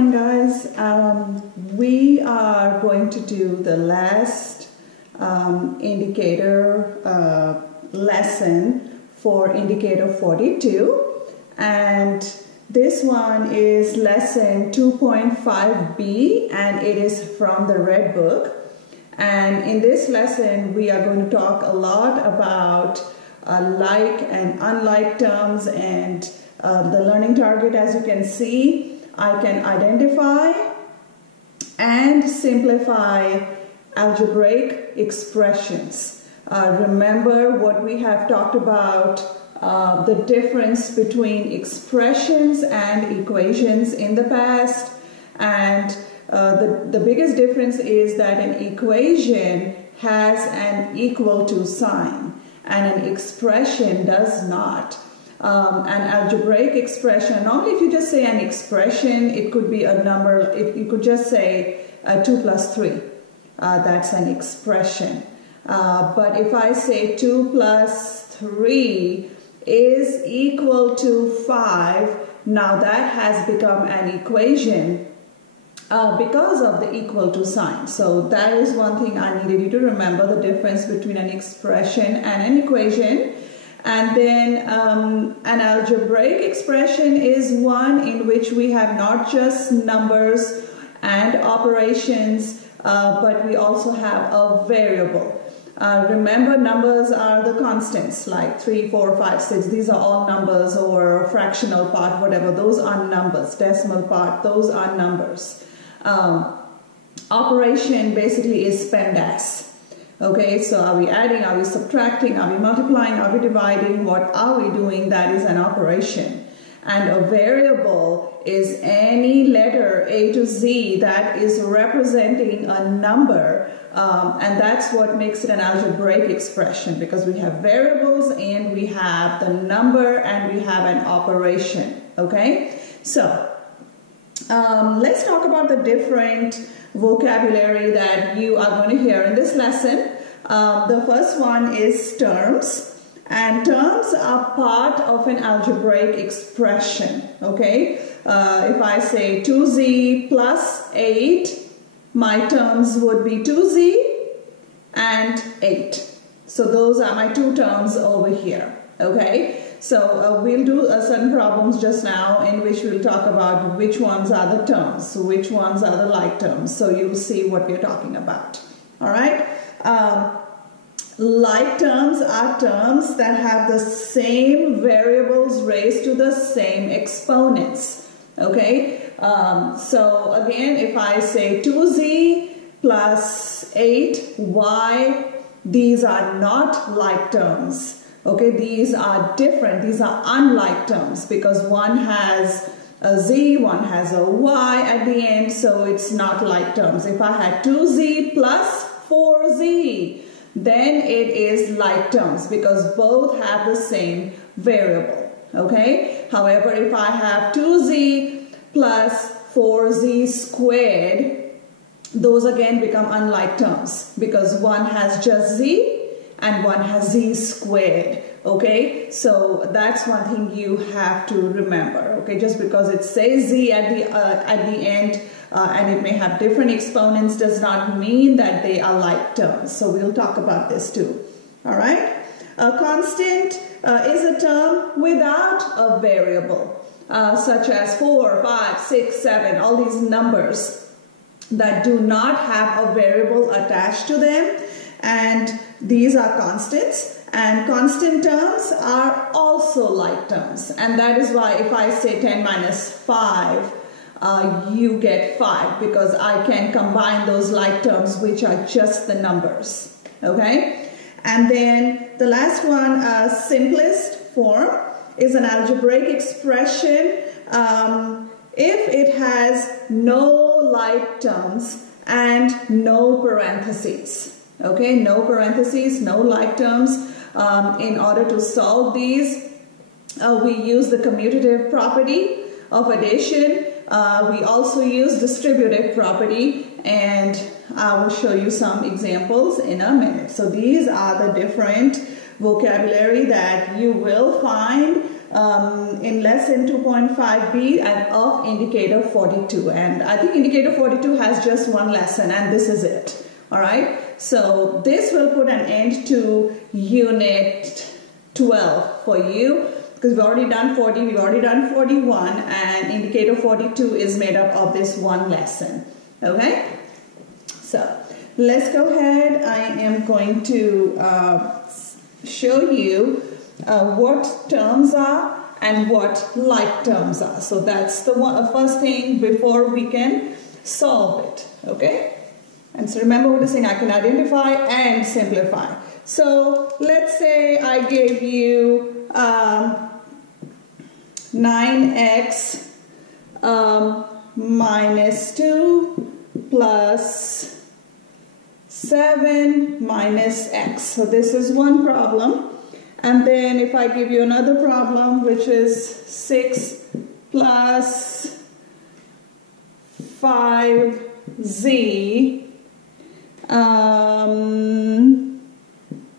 morning, guys. We are going to do the last indicator lesson for indicator 42, and this one is lesson 2.5b, and it is from the Red Book. And in this lesson we are going to talk a lot about like and unlike terms, and the learning target, as you can see, I can identify and simplify algebraic expressions. Remember what we have talked about, the difference between expressions and equations in the past, and the biggest difference is that an equation has an equal to sign and an expression does not. An algebraic expression, normally if you just say an expression, it could be a number. You could just say 2 plus 3. That's an expression. But if I say 2 plus 3 is equal to 5, now that has become an equation because of the equal to sign. So that is one thing I needed you to remember, the difference between an expression and an equation. And then an algebraic expression is one in which we have not just numbers and operations, but we also have a variable. Remember, numbers are the constants, like 3, 4, 5, 6. These are all numbers, or fractional part, whatever. Those are numbers. Decimal part, those are numbers. Operation basically is PEMDAS. Okay, so are we adding, are we subtracting, are we multiplying, are we dividing, what are we doing? That is an operation. And a variable is any letter A to Z that is representing a number, and that's what makes it an algebraic expression, because we have variables and we have the number and we have an operation. Okay, so let's talk about the different vocabulary that you are going to hear in this lesson. The first one is terms, and terms are part of an algebraic expression. Okay, if I say 2z plus 8, my terms would be 2z and 8. So those are my two terms over here. Okay, so we'll do certain problems just now in which we'll talk about which ones are the terms, which ones are the like terms. So you'll see what we're talking about. All right. Like terms are terms that have the same variables raised to the same exponents. Okay. So again, if I say 2z plus 8y, these are not like terms. Okay, these are different. These are unlike terms because one has a z, one has a y at the end, so it's not like terms. If I had 2z plus 4z, then it is like terms because both have the same variable. Okay, however, if I have 2z plus 4z squared, those again become unlike terms because one has just z and one has z squared. Okay, so that's one thing you have to remember. Okay, just because it says z at the end and it may have different exponents does not mean that they are like terms. So we'll talk about this too. All right, a constant is a term without a variable, such as 4, 5, 6, 7, all these numbers that do not have a variable attached to them, and these are constants. And constant terms are also like terms, and that is why if I say 10 minus 5, you get 5, because I can combine those like terms which are just the numbers. Okay, and then the last one, simplest form, is an algebraic expression if it has no like terms and no parentheses. Okay, no parentheses, no like terms. In order to solve these, we use the commutative property of addition. We also use distributive property, and I will show you some examples in a minute. So these are the different vocabulary that you will find in less than 2.5b and of indicator 42. And I think indicator 42 has just one lesson, and this is it. All right. So this will put an end to unit 12 for you, because we've already done 40, we've already done 41, and indicator 42 is made up of this one lesson. Okay. So let's go ahead. I am going to show you what terms are and what like terms are. So that's the first thing before we can solve it. Okay. And so remember what I'm saying, I can identify and simplify. So let's say I gave you 9x minus 2 plus 7 minus x. So this is one problem. And then if I give you another problem, which is 6 plus 5z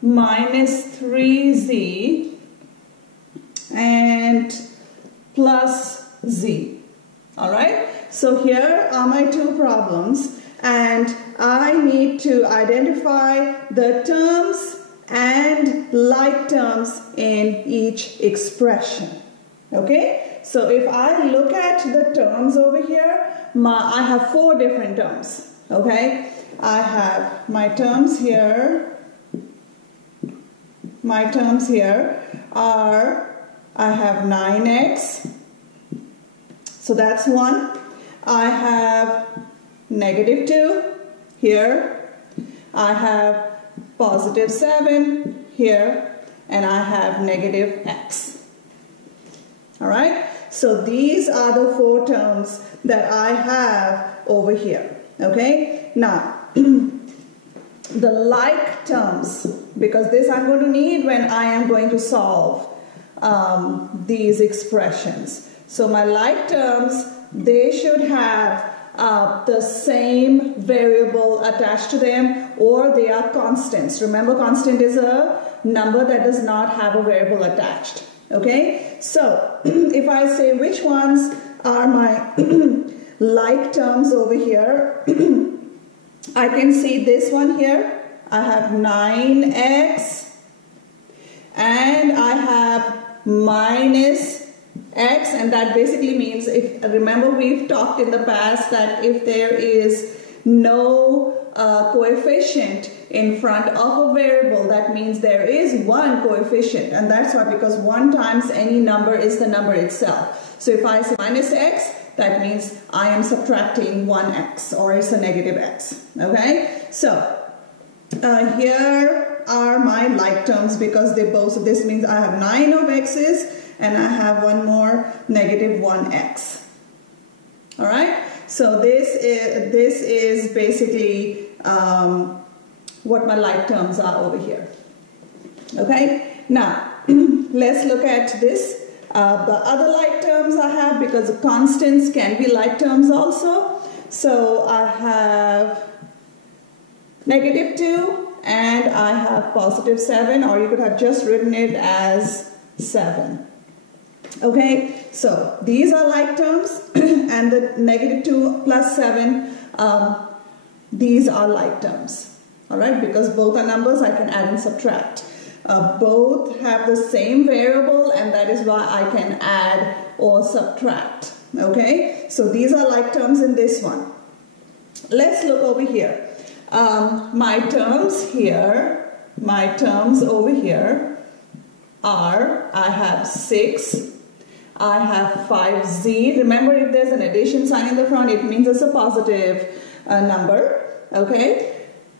minus 3z and plus z. All right. So here are my two problems, and I need to identify the terms and like terms in each expression. Okay. So if I look at the terms over here, I have 4 different terms. Okay. I have my terms here. My terms here are, I have 9x, so that's 1. I have negative 2 here. I have positive 7 here, and I have negative x. All right, so these are the 4 terms that I have over here. Okay, now the like terms, because this I'm going to need when I am going to solve these expressions. So my like terms, they should have the same variable attached to them, or they are constants. Remember, constant is a number that does not have a variable attached. Okay, so if I say which ones are my like terms over here, I can see this one here. I have 9x and I have minus x, and that basically means, if remember we've talked in the past that if there is no coefficient in front of a variable, that means there is one coefficient, and that's why, because 1 times any number is the number itself. So if I say minus x, that means I am subtracting 1x, or it's a negative x. Okay, so here are my like terms, because they both, so this means I have 9 of x's and I have one more negative 1x. All right, so this is basically what my like terms are over here. Okay, now let's look at this. The other like terms I have, because the constants can be like terms also. So I have negative 2 and I have positive 7, or you could have just written it as 7. Okay, so these are like terms and the negative 2 plus 7, these are like terms. All right, because both are numbers, I can add and subtract. Both have the same variable, and that is why I can add or subtract. Okay, so these are like terms in this one. Let's look over here. My terms here, my terms over here are, I have 6, I have 5z. Remember, if there's an addition sign in the front, it means it's a positive number. Okay.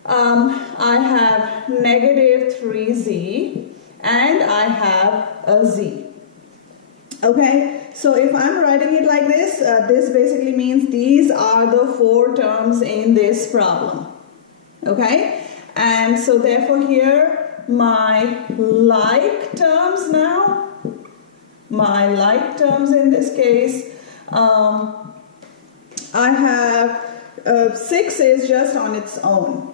I have negative 3z and I have a z. Okay, so if I'm writing it like this, this basically means these are the 4 terms in this problem. Okay, and so therefore here my like terms now, my like terms in this case, I have 6 is just on its own.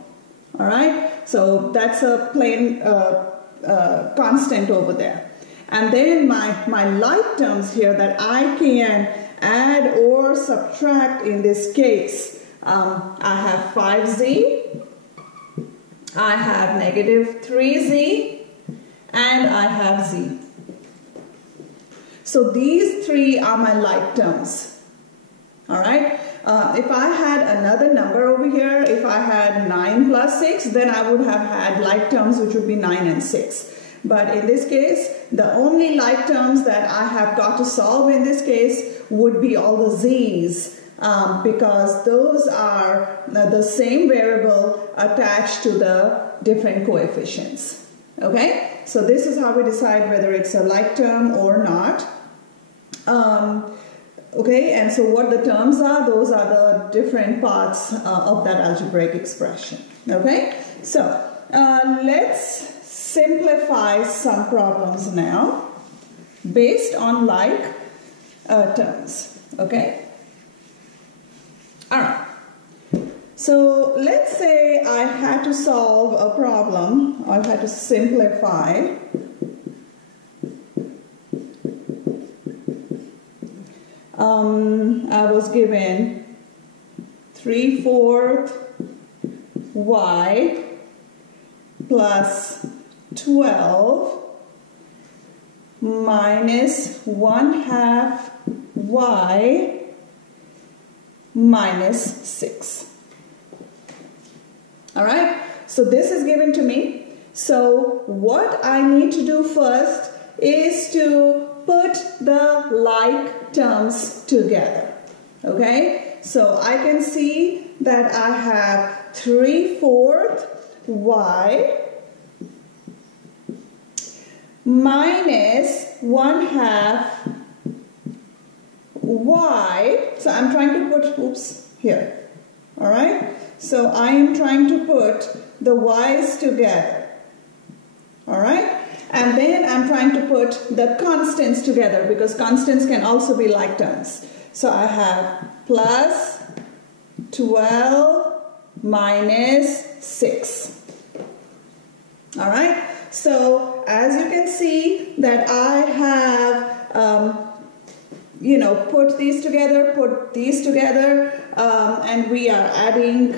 All right, so that's a plain constant over there. And then my like terms here that I can add or subtract in this case. I have 5z, I have negative 3z, and I have z. So these three are my like terms. Alright? If I had another number over here, if I had 9 plus 6, then I would have had like terms which would be 9 and 6. But in this case, the only like terms that I have got to solve in this case would be all the z's, because those are the same variable attached to the different coefficients. Okay? So this is how we decide whether it's a like term or not. Okay, and so what the terms are, those are the different parts of that algebraic expression. Okay, so let's simplify some problems now based on like terms. Okay, all right. So let's say I had to solve a problem, I had to simplify. I was given 3/4 y plus 12 minus 1/2 y minus 6. Alright, so this is given to me. So what I need to do first is to put the like terms together. Okay, so I can see that I have 3/4 y minus 1/2 y. So I'm trying to put, oops, here. All right, so I am trying to put the y's together. All right. And then I'm trying to put the constants together, because constants can also be like terms. So I have plus 12 minus 6. All right. So as you can see that I have, put these together, and we are adding,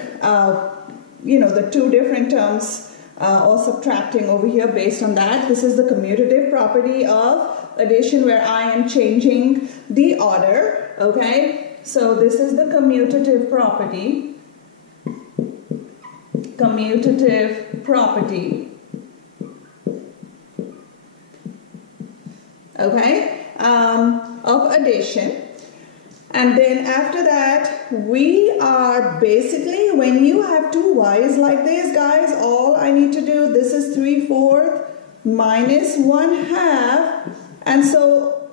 the two different terms or subtracting over here based on that. This is the commutative property of addition, where I am changing the order. Okay, so this is the commutative property. Okay, of addition. And then after that, we are basically, when you have two y's like this, guys, all I need to do, this is 3/4 minus 1/2. And so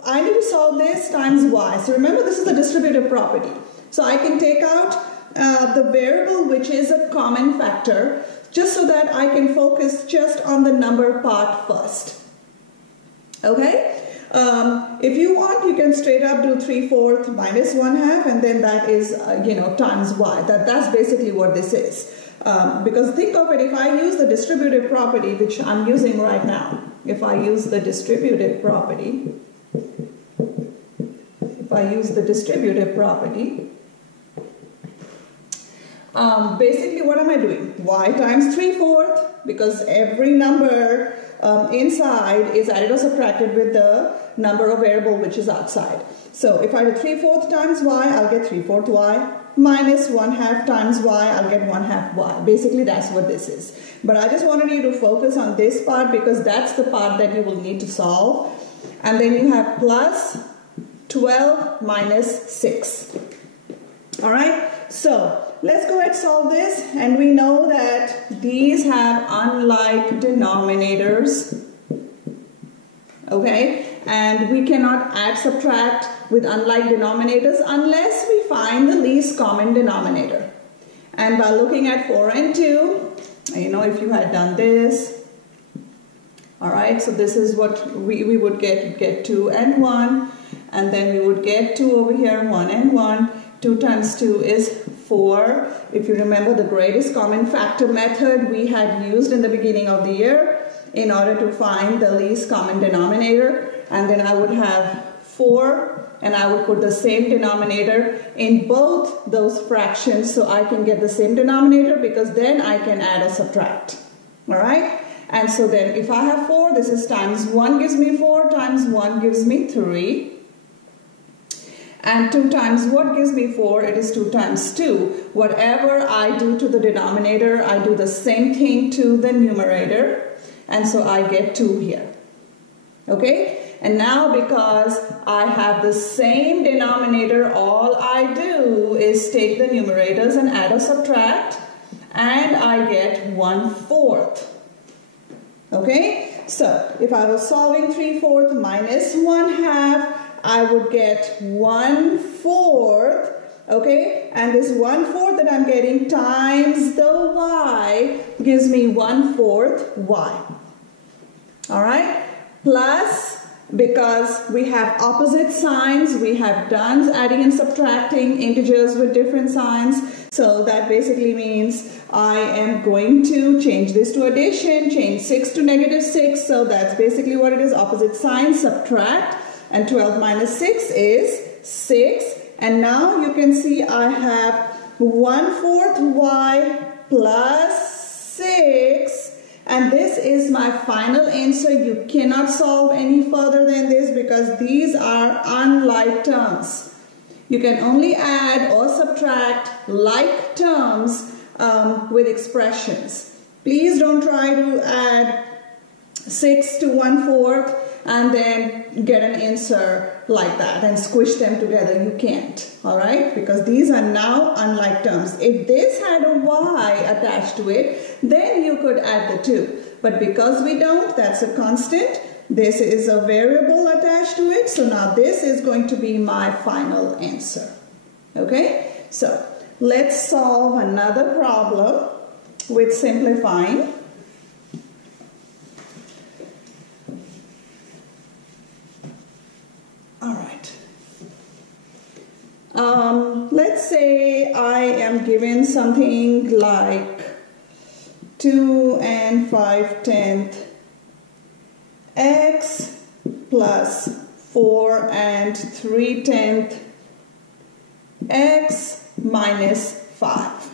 I need to solve this times y. So remember, this is the distributive property. So I can take out the variable which is a common factor, just so that I can focus just on the number part first. Okay? If you want, you can straight up do 3/4 minus 1/2, and then that is, times y. That's basically what this is. Because think of it, if I use the distributive property, which I'm using right now, if I use the distributive property, basically what am I doing? Y times 3/4, because every number inside is added or subtracted with the number of variable which is outside. So if I do 3/4 times y, I'll get 3/4 y, minus 1/2 times y, I'll get 1/2 y. Basically that's what this is. But I just wanted you to focus on this part, because that's the part that you will need to solve. And then you have plus 12 minus 6. Alright, so let's go ahead and solve this, and we know that these have unlike denominators. Okay, and we cannot add, subtract with unlike denominators unless we find the least common denominator. And by looking at 4 and 2, if you had done this, alright, so this is what we would get 2 and 1, and then we would get 2 over here, 1 and 1. 2 times 2 is 4. If you remember the greatest common factor method we had used in the beginning of the year in order to find the least common denominator, and then I would have 4 and I would put the same denominator in both those fractions so I can get the same denominator, because then I can add or subtract. Alright? And so then if I have 4, this is times 1 gives me 4, times 1 gives me 3. And 2 times what gives me 4? It is 2 times 2. Whatever I do to the denominator, I do the same thing to the numerator. And so I get 2 here. Okay? And now because I have the same denominator, all I do is take the numerators and add or subtract, and I get 1/4. Okay? So if I was solving 3/4 minus 1/2, I would get 1/4. Okay? And this 1/4 that I'm getting times the y gives me 1/4 y. Alright? Plus, because we have opposite signs, we have done adding and subtracting integers with different signs. So that basically means I am going to change this to addition, change 6 to -6. So that's basically what it is, opposite signs, subtract. And 12 minus 6 is 6. And now you can see I have 1/4 y plus 6. And this is my final answer. You cannot solve any further than this because these are unlike terms. You can only add or subtract like terms with expressions. Please don't try to add 6 to 1/4 and then get an answer like that and squish them together. You can't, all right? Because these are now unlike terms. If this had a y attached to it, then you could add the 2. But because we don't, that's a constant. This is a variable attached to it. So now this is going to be my final answer. Okay? So let's solve another problem with simplifying. Let's say I am given something like 2 and 5/10 x plus 4 and 3/10 x minus 5.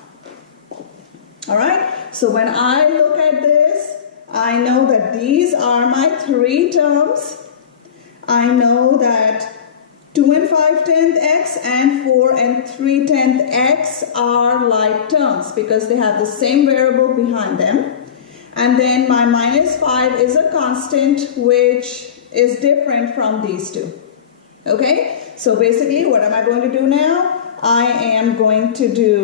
Alright, so when I look at this, I know that these are my 3 terms. I know that 2 and 5/10 x and 4 and 3/10 x are like terms because they have the same variable behind them. And then my minus 5 is a constant which is different from these two. Okay? So basically, what am I going to do now? I am going to do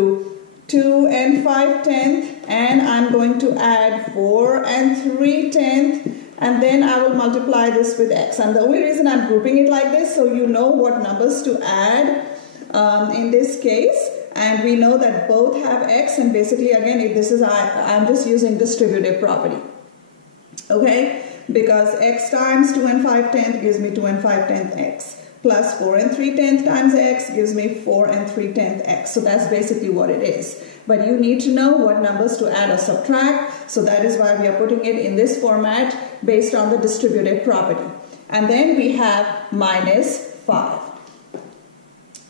2 and 5/10 and I'm going to add 4 and 3/10. And then I will multiply this with x. And the only reason I'm grouping it like this, so you know what numbers to add in this case. And we know that both have x. And basically, again, if this is, I'm just using distributive property. Okay? Because x times 2 and 5/10 gives me 2 and 5/10 x. Plus 4 and 3/10 times x gives me 4 and 3/10 x. So that's basically what it is. But you need to know what numbers to add or subtract. So that is why we are putting it in this format based on the distributive property. And then we have minus 5.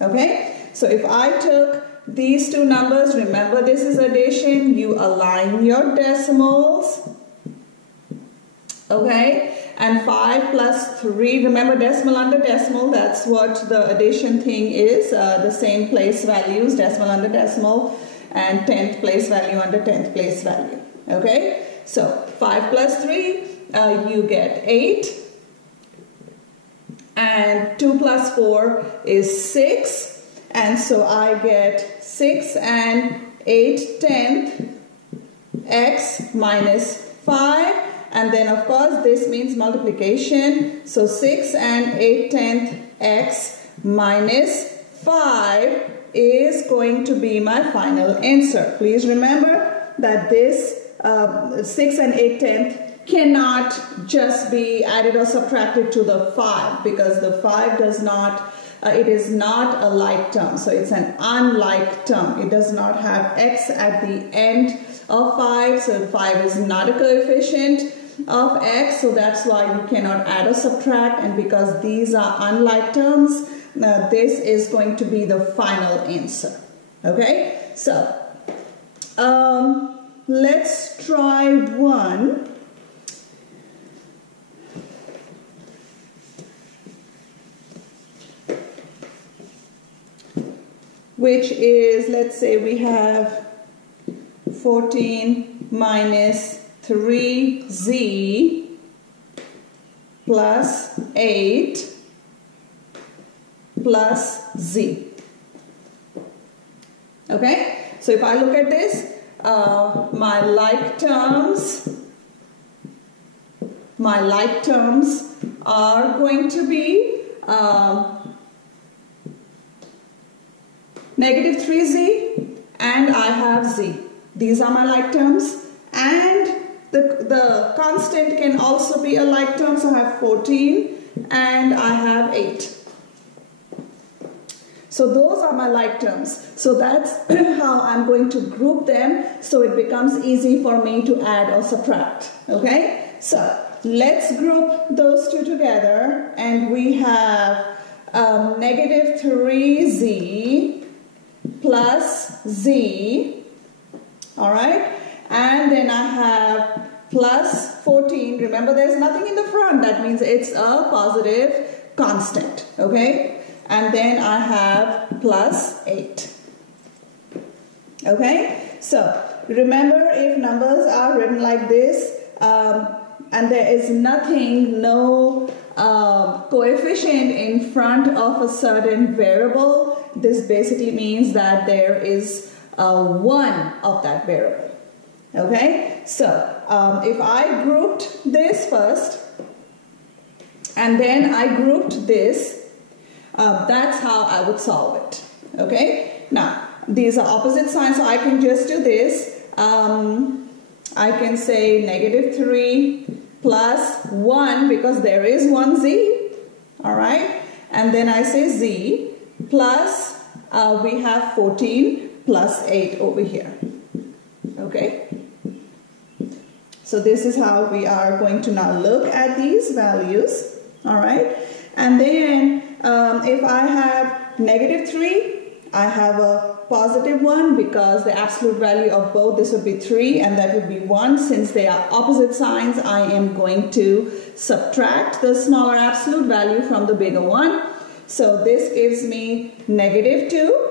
Okay? So if I took these two numbers, remember this is addition, you align your decimals. Okay? And 5 plus 3, remember decimal under decimal, that's what the addition thing is. The same place values, decimal under decimal, and 10th place value under 10th place value. Okay? So 5 plus 3, you get 8. And 2 plus 4 is 6. And so I get 6 and 8/10 x minus 5. And then of course this means multiplication. So 6 and 8/10 x minus 5 is going to be my final answer. Please remember that this 6 and 8/10 cannot just be added or subtracted to the 5 because the 5 does not it is not a like term. So it's an unlike term. It does not have x at the end of 5. So 5 is not a coefficient of x. So that's why you cannot add or subtract. And because these are unlike terms, this is going to be the final answer. Okay, so let's try one. Which is, let's say we have 14 minus 3z plus 8 plus z. Okay, so if I look at this, my like terms are going to be negative 3z, and I have z. These are my like terms, and the constant can also be a like term, so I have 14 and I have 8. So those are my like terms. So that's how I'm going to group them so it becomes easy for me to add or subtract. Okay, so let's group those two together, and we have negative 3z plus z, all right, and then I have plus 14. Remember, there's nothing in the front. That means it's a positive constant, okay, and then I have plus 8. Okay, so remember, if numbers are written like this and there is nothing, no coefficient in front of a certain variable, this basically means that there is one of that variable. Okay, so if I grouped this first and then I grouped this, that's how I would solve it. Okay, now these are opposite signs, so I can just do this. I can say negative 3 plus 1, because there is one z, all right, and then I say z plus we have 14 plus 8 over here. Okay, so this is how we are going to now look at these values, all right, and then if I have negative 3, I have a positive 1, because the absolute value of both, this would be 3 and that would be 1. Since they are opposite signs, I am going to subtract the smaller absolute value from the bigger one. So this gives me negative 2,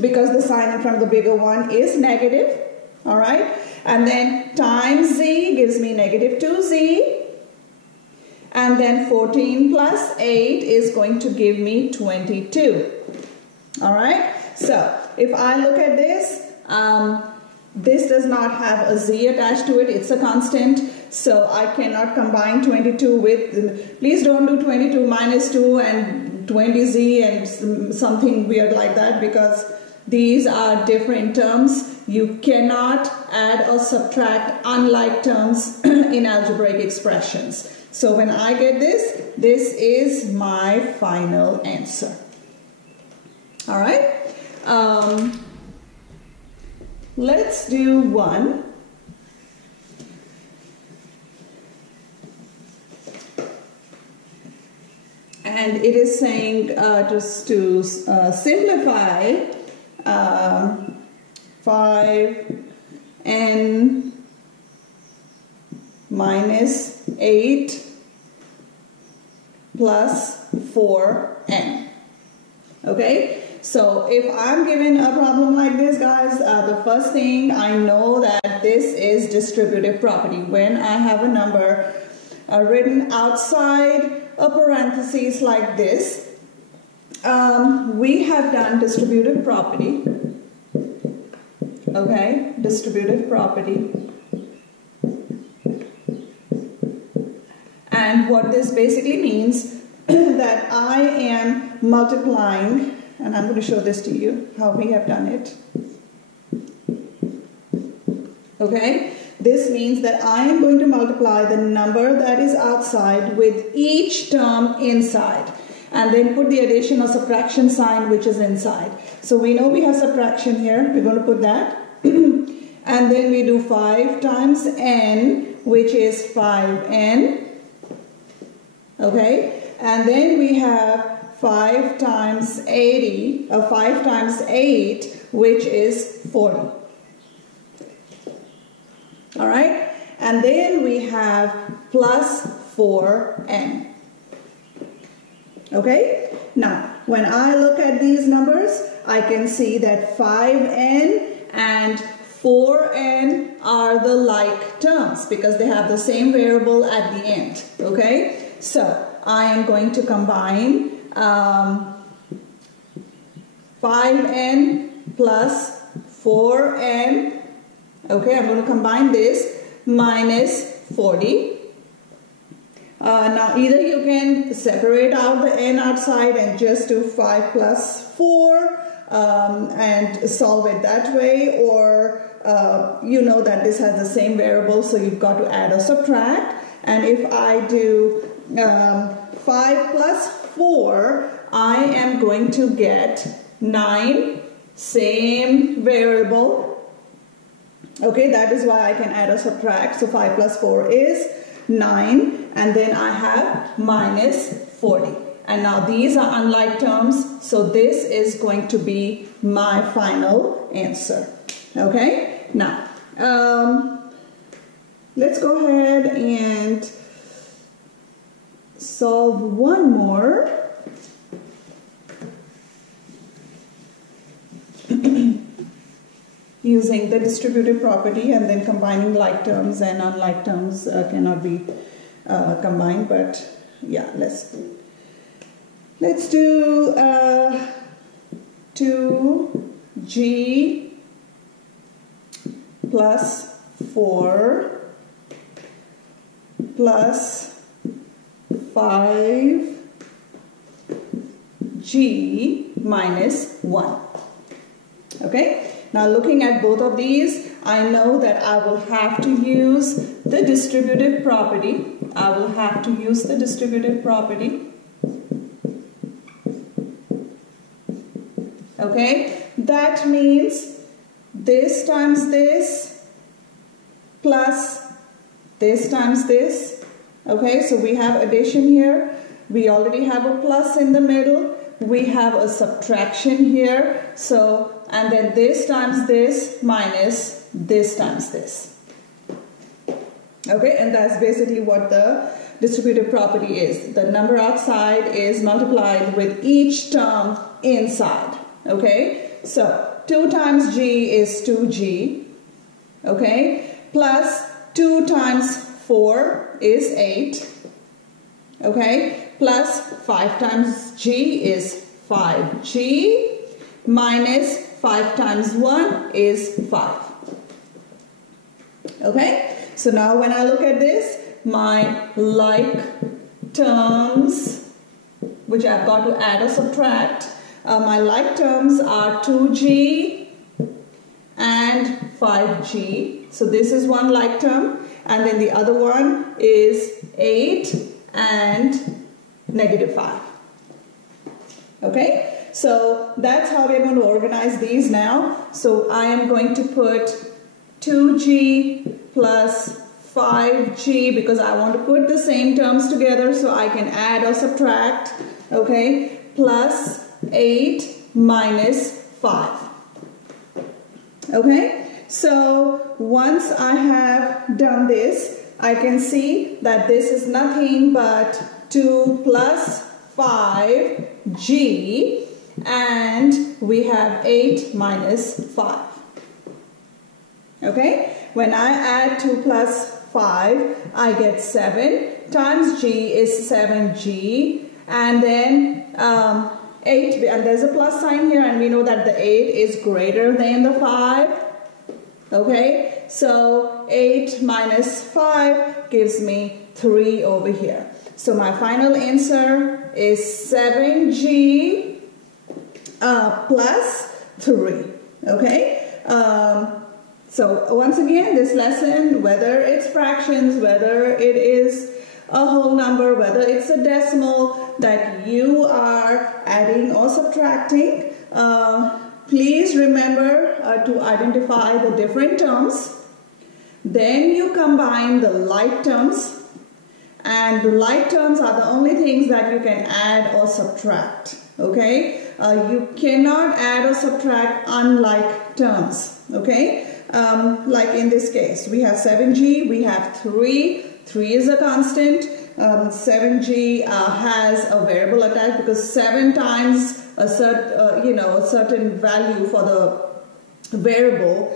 because the sign in front of the bigger one is negative, all right, and then times z gives me negative 2z. And then 14 plus 8 is going to give me 22. All right. So if I look at this, this does not have a z attached to it. It's a constant. So I cannot combine 22 with, please don't do 22 minus 2 and 20z and something weird like that, because these are different terms. You cannot add or subtract unlike terms in algebraic expressions. So when I get this, this is my final answer. All right. Let's do one. And it is saying, just to simplify, 5n minus 8 plus 4n. Okay, so if I'm given a problem like this, guys, the first thing I know that this is distributive property. When I have a number written outside a parentheses like this, we have done distributive property. Okay, distributive property. And what this basically means that I am multiplying, and I'm going to show this to you, how we have done it. Okay, this means that I am going to multiply the number that is outside with each term inside. and then put the addition or subtraction sign which is inside. So we know we have subtraction here. We're going to put that. And then we do 5 times n, which is 5n. Okay, and then we have 5 times 80, or 5 times 8, which is 40. All right, and then we have plus 4n. Okay, now when I look at these numbers, I can see that 5n and 4n are the like terms because they have the same variable at the end. Okay, so I am going to combine 5n plus 4n. Okay, I'm going to combine this minus 40. Now either you can separate out the n outside and just do 5 plus 4 and solve it that way, or you know that this has the same variable, so you've got to add or subtract. And if I do 5 plus 4, I am going to get 9, same variable. Okay, that is why I can add or subtract. So 5 plus 4 is 9, and then I have minus 40. And now these are unlike terms, so this is going to be my final answer. Okay, now let's go ahead and solve one more. Using the distributive property, and then combining like terms and unlike terms cannot be combined, but yeah, let's do 2g plus 4 plus 5g minus 1. Okay. Now looking at both of these, I know that I will have to use the distributive property. I will have to use the distributive property. Okay, that means this times this plus this times this. Okay, so we have addition here. We already have a plus in the middle. We have a subtraction here. So, and then this times this minus this times this. Okay, and that's basically what the distributive property is. The number outside is multiplied with each term inside. Okay, so 2 times g is 2g. Okay, plus 2 times 4 is 8. Okay, plus 5 times g is 5g minus 5 times 1 is 5. Okay, so now when I look at this, my like terms, which I've got to add or subtract, my like terms are 2g and 5g. So this is one like term, and then the other one is 8 and negative 5. Okay, so that's how we're going to organize these now. So I am going to put 2g plus 5g because I want to put the same terms together so I can add or subtract. Okay, plus 8 minus 5. Okay, so once I have done this, I can see that this is nothing but 2 plus 5g, and we have 8 minus 5. Okay, when I add 2 plus 5, I get 7 times g is 7g, and then 8, and there's a plus sign here, and we know that the 8 is greater than the 5. Okay, so 8 minus 5 gives me 3 over here. So my final answer is 7g plus 3. Okay, so once again, this lesson, whether it's fractions, whether it is a whole number, whether it's a decimal, that you are adding or subtracting, please remember to identify the different terms. Then you combine the like terms, and the like terms are the only things that you can add or subtract. Okay, you cannot add or subtract unlike terms. Okay, like in this case, we have 7g, we have 3. 3 is a constant. 7g has a variable attached because 7 times a certain value for the variable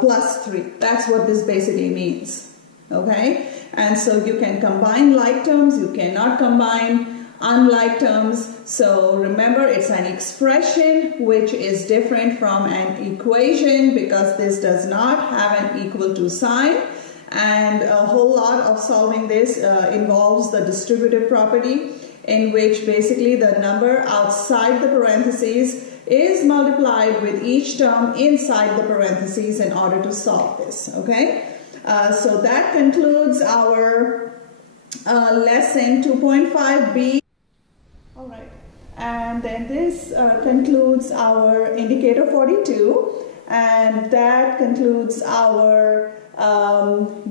plus 3. That's what this basically means. Okay, and so you can combine like terms, you cannot combine unlike terms. So remember, it's an expression which is different from an equation because this does not have an equal to sign. And a whole lot of solving this involves the distributive property, in which basically the number outside the parentheses is multiplied with each term inside the parentheses in order to solve this. Okay, so that concludes our lesson 2.5b. All right, and then this concludes our indicator 42, and that concludes our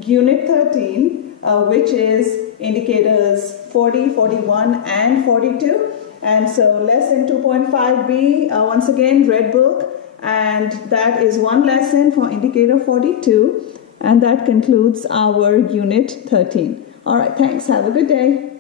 unit 13, which is indicators 40, 41 and 42. And so lesson 2.5b, once again, red book, and that is one lesson for indicator 42, and that concludes our unit 13. All right, thanks. Have a good day.